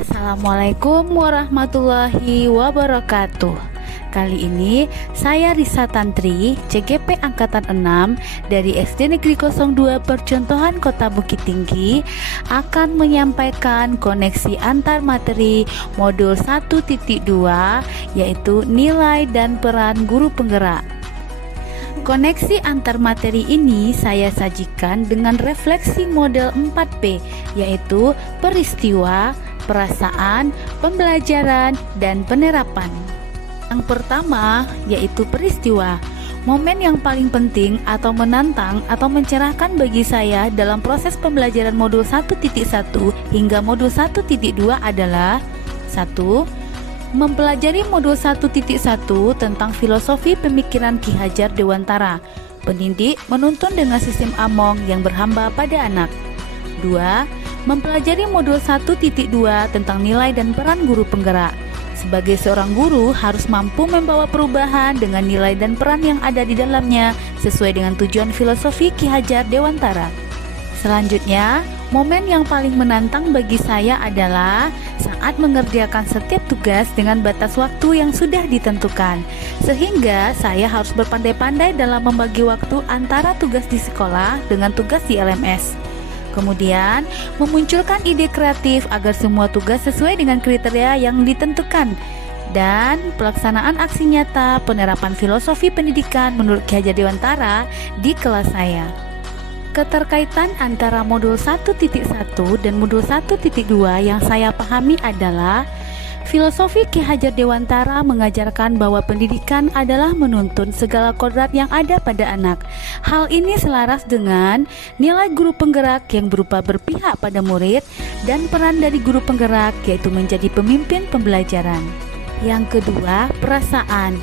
Assalamualaikum warahmatullahi wabarakatuh. Kali ini saya Risa Tantri, CGP Angkatan 6 dari SD Negeri 02 Percontohan Kota Bukit Tinggi akan menyampaikan koneksi antar materi modul 1.2 yaitu nilai dan peran guru penggerak. Koneksi antar materi ini saya sajikan dengan refleksi model 4P, yaitu peristiwa, perasaan, pembelajaran, dan penerapan. Yang pertama yaitu peristiwa, momen yang paling penting atau menantang atau mencerahkan bagi saya dalam proses pembelajaran modul 1.1 hingga modul 1.2 adalah 1. Mempelajari modul 1.1 tentang filosofi pemikiran Ki Hajar Dewantara. Pendidik menuntun dengan sistem Among yang berhamba pada anak. 2. Mempelajari modul 1.2 tentang nilai dan peran guru penggerak. Sebagai seorang guru harus mampu membawa perubahan dengan nilai dan peran yang ada di dalamnya sesuai dengan tujuan filosofi Ki Hajar Dewantara. Selanjutnya, momen yang paling menantang bagi saya adalah saat mengerjakan setiap tugas dengan batas waktu yang sudah ditentukan, sehingga saya harus berpandai-pandai dalam membagi waktu antara tugas di sekolah dengan tugas di LMS. Kemudian, memunculkan ide kreatif agar semua tugas sesuai dengan kriteria yang ditentukan, dan pelaksanaan aksi nyata penerapan filosofi pendidikan menurut Ki Hajar Dewantara di kelas saya. Keterkaitan antara modul 1.1 dan modul 1.2 yang saya pahami adalah filosofi Ki Hajar Dewantara mengajarkan bahwa pendidikan adalah menuntun segala kodrat yang ada pada anak. Hal ini selaras dengan nilai guru penggerak yang berupa berpihak pada murid dan peran dari guru penggerak yaitu menjadi pemimpin pembelajaran. Yang kedua, perasaan.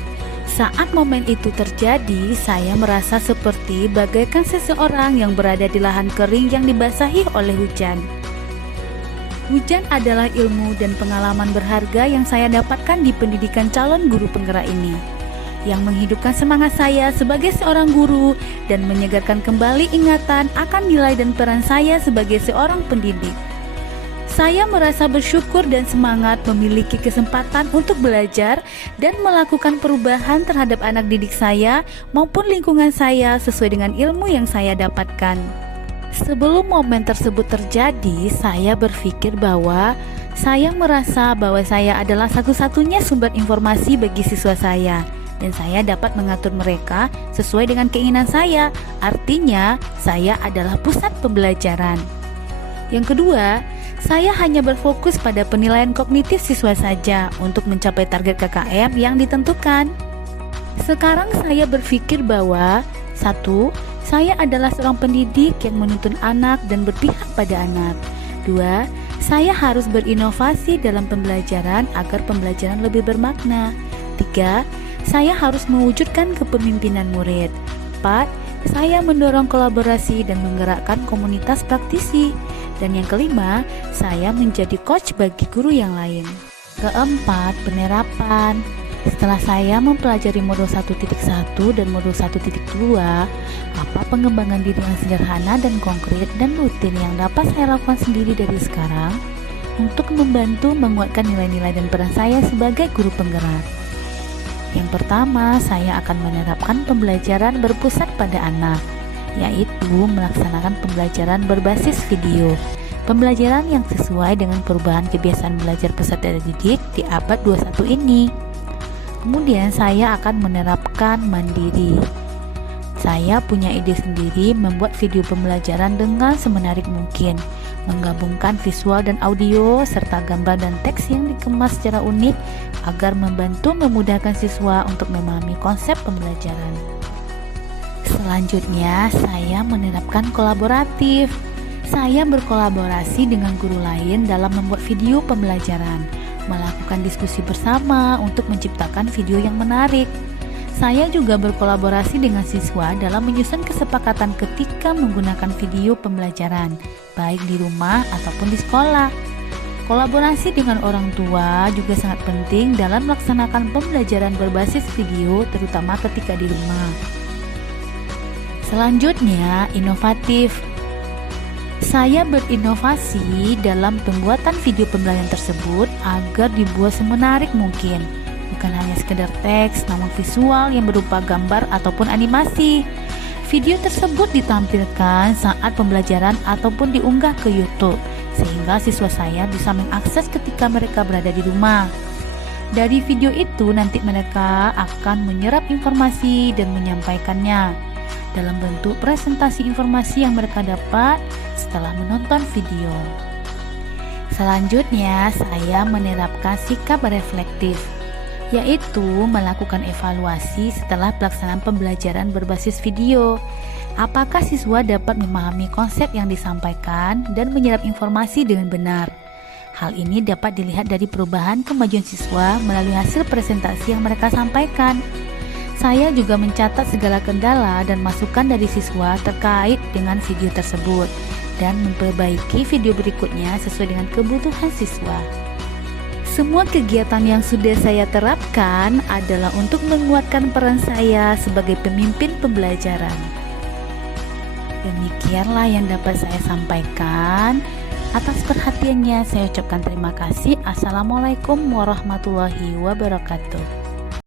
Saat momen itu terjadi, saya merasa seperti bagaikan seseorang yang berada di lahan kering yang dibasahi oleh hujan. Hujan adalah ilmu dan pengalaman berharga yang saya dapatkan di pendidikan calon guru penggerak ini, yang menghidupkan semangat saya sebagai seorang guru dan menyegarkan kembali ingatan akan nilai dan peran saya sebagai seorang pendidik. Saya merasa bersyukur dan semangat memiliki kesempatan untuk belajar dan melakukan perubahan terhadap anak didik saya maupun lingkungan saya sesuai dengan ilmu yang saya dapatkan. Sebelum momen tersebut terjadi, saya berpikir bahwa saya merasa bahwa saya adalah satu-satunya sumber informasi bagi siswa saya, dan saya dapat mengatur mereka sesuai dengan keinginan saya. Artinya, saya adalah pusat pembelajaran. Yang kedua, saya hanya berfokus pada penilaian kognitif siswa saja untuk mencapai target KKM yang ditentukan. Sekarang saya berpikir bahwa 1. Saya adalah seorang pendidik yang menuntun anak dan berpihak pada anak. 2. Saya harus berinovasi dalam pembelajaran agar pembelajaran lebih bermakna. 3. Saya harus mewujudkan kepemimpinan murid. 4. Saya mendorong kolaborasi dan menggerakkan komunitas praktisi. Dan yang kelima, saya menjadi coach bagi guru yang lain. Keempat, penerapan. Setelah saya mempelajari modul 1.1 dan modul 1.2, apa pengembangan diri yang sederhana dan konkret dan rutin yang dapat saya lakukan sendiri dari sekarang untuk membantu menguatkan nilai-nilai dan peran saya sebagai guru penggerak. Yang pertama, saya akan menerapkan pembelajaran berpusat pada anak, yaitu melaksanakan pembelajaran berbasis video. Pembelajaran yang sesuai dengan perubahan kebiasaan belajar peserta didik di abad 21 ini. Kemudian saya akan menerapkan mandiri. Saya punya ide sendiri membuat video pembelajaran dengan semenarik mungkin, menggabungkan visual dan audio serta gambar dan teks yang dikemas secara unik agar membantu memudahkan siswa untuk memahami konsep pembelajaran. Selanjutnya, saya menerapkan kolaboratif. Saya berkolaborasi dengan guru lain dalam membuat video pembelajaran, melakukan diskusi bersama untuk menciptakan video yang menarik. Saya juga berkolaborasi dengan siswa dalam menyusun kesepakatan ketika menggunakan video pembelajaran, baik di rumah ataupun di sekolah. Kolaborasi dengan orang tua juga sangat penting dalam melaksanakan pembelajaran berbasis video, terutama ketika di rumah. Selanjutnya, inovatif. Saya berinovasi dalam pembuatan video pembelajaran tersebut agar dibuat semenarik mungkin. Bukan hanya sekedar teks, namun visual yang berupa gambar ataupun animasi. Video tersebut ditampilkan saat pembelajaran ataupun diunggah ke YouTube, sehingga siswa saya bisa mengakses ketika mereka berada di rumah. Dari video itu nanti mereka akan menyerap informasi dan menyampaikannya dalam bentuk presentasi informasi yang mereka dapat setelah menonton video. Selanjutnya, saya menerapkan sikap reflektif, yaitu melakukan evaluasi setelah pelaksanaan pembelajaran berbasis video. Apakah siswa dapat memahami konsep yang disampaikan dan menyerap informasi dengan benar? Hal ini dapat dilihat dari perubahan kemajuan siswa melalui hasil presentasi yang mereka sampaikan. Saya juga mencatat segala kendala dan masukan dari siswa terkait dengan video tersebut dan memperbaiki video berikutnya sesuai dengan kebutuhan siswa. Semua kegiatan yang sudah saya terapkan adalah untuk menguatkan peran saya sebagai pemimpin pembelajaran. Demikianlah yang dapat saya sampaikan. Atas perhatiannya saya ucapkan terima kasih. Assalamualaikum warahmatullahi wabarakatuh.